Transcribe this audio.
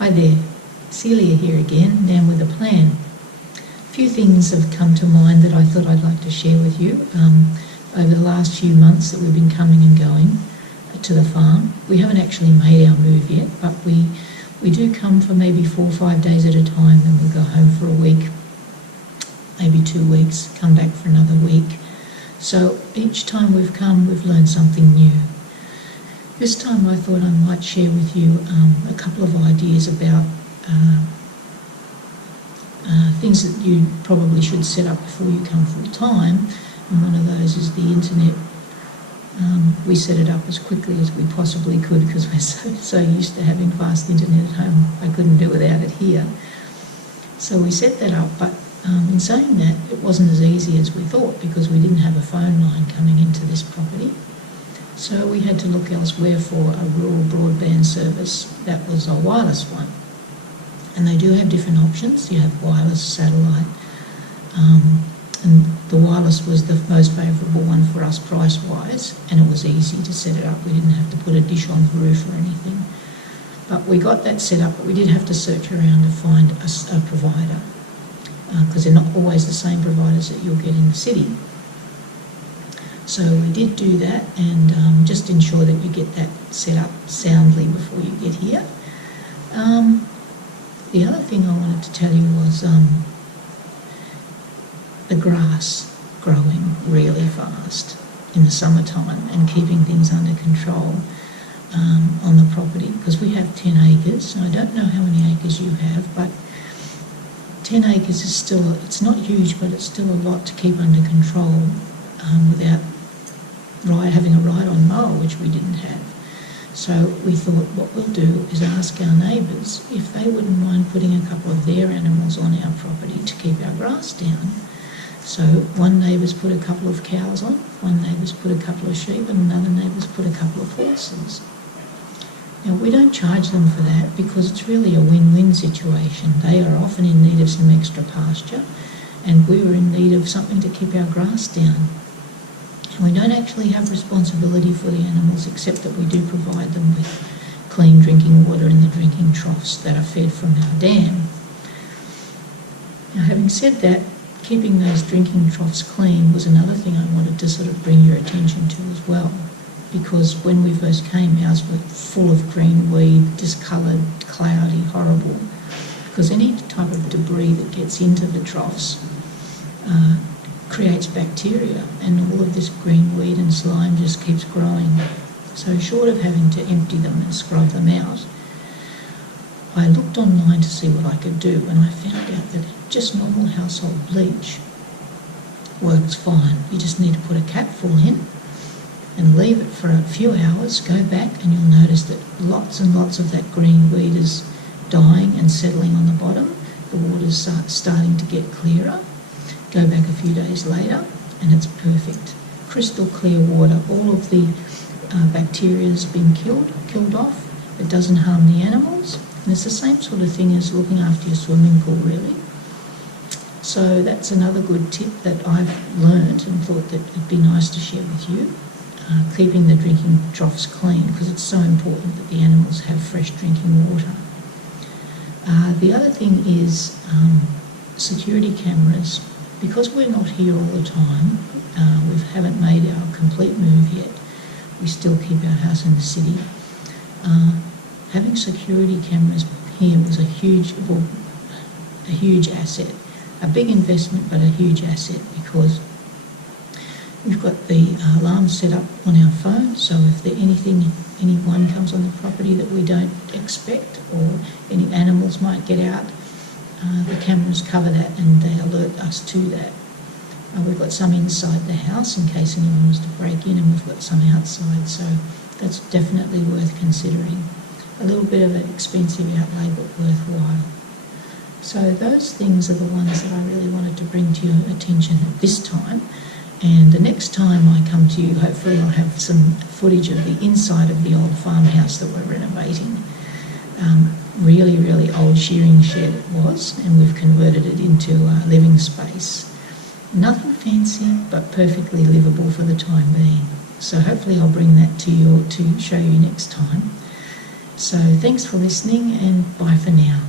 Hi there, Celia here again, now with a plan. A few things have come to mind that I thought I'd like to share with you over the last few months that we've been coming and going to the farm. We haven't actually made our move yet, but we do come for maybe 4 or 5 days at a time, and we'll go home for a week, maybe 2 weeks, come back for another week. So each time we've come, we've learned something new. This time I thought I might share with you a couple of ideas about things that you probably should set up before you come full time, and one of those is the internet. We set it up as quickly as we possibly could because we're so used to having fast internet at home. I couldn't do without it here. So we set that up, but in saying that, it wasn't as easy as we thought because we didn't have a phone line coming into this property. So we had to look elsewhere for a rural broadband service that was a wireless one. And they do have different options. You have wireless, satellite, and the wireless was the most favourable one for us price-wise, and it was easy to set it up. We didn't have to put a dish on the roof or anything. But we got that set up, but we did have to search around to find a provider because they're not always the same providers that you'll get in the city. So we did do that, and just ensure that you get that set up soundly before you get here. The other thing I wanted to tell you was the grass growing really fast in the summertime and keeping things under control on the property, because we have 10 acres. I don't know how many acres you have, but 10 acres is still, it's not huge, but it's still a lot to keep under control without having a ride-on mower, which we didn't have. So we thought what we'll do is ask our neighbours if they wouldn't mind putting a couple of their animals on our property to keep our grass down. So one neighbour's put a couple of cows on, one neighbour's put a couple of sheep, and another neighbour's put a couple of horses. Now, we don't charge them for that because it's really a win-win situation. They are often in need of some extra pasture, and we were in need of something to keep our grass down. We don't actually have responsibility for the animals, except that we do provide them with clean drinking water in the drinking troughs that are fed from our dam. Now, having said that, keeping those drinking troughs clean was another thing I wanted to sort of bring your attention to as well, because when we first came, ours were full of green weed, discoloured, cloudy, horrible, because any type of debris that gets into the troughs creates bacteria, and all of this green weed and slime just keeps growing. So short of having to empty them and scrub them out, I looked online to see what I could do, and I found out that just normal household bleach works fine. You just need to put a capful in and leave it for a few hours, go back, and you'll notice that lots and lots of that green weed is dying and settling on the bottom. The water's starting to get clearer. Go back a few days later and it's perfect. Crystal clear water. All of the bacteria has been killed off. It doesn't harm the animals. And it's the same sort of thing as looking after your swimming pool, really. So that's another good tip that I've learned and thought that it'd be nice to share with you. Keeping the drinking troughs clean, because it's so important that the animals have fresh drinking water. The other thing is security cameras. Because we're not here all the time, we haven't made our complete move yet. We still keep our house in the city. Having security cameras here was a huge asset. A big investment, but a huge asset, because we've got the alarm set up on our phone, so if anyone comes on the property that we don't expect, or any animals might get out, the cameras cover that and they alert us to that. We've got some inside the house in case anyone was to break in, and we've got some outside, so that's definitely worth considering. A little bit of an expensive outlay, but worthwhile. So those things are the ones that I really wanted to bring to your attention at this time. And the next time I come to you, hopefully I'll have some footage of the inside of the old farmhouse that we're renovating. Really, really old shearing shed it was, and we've converted it into a living space. Nothing fancy, but perfectly livable for the time being. So hopefully I'll bring that to you to show you next time. So thanks for listening, and bye for now.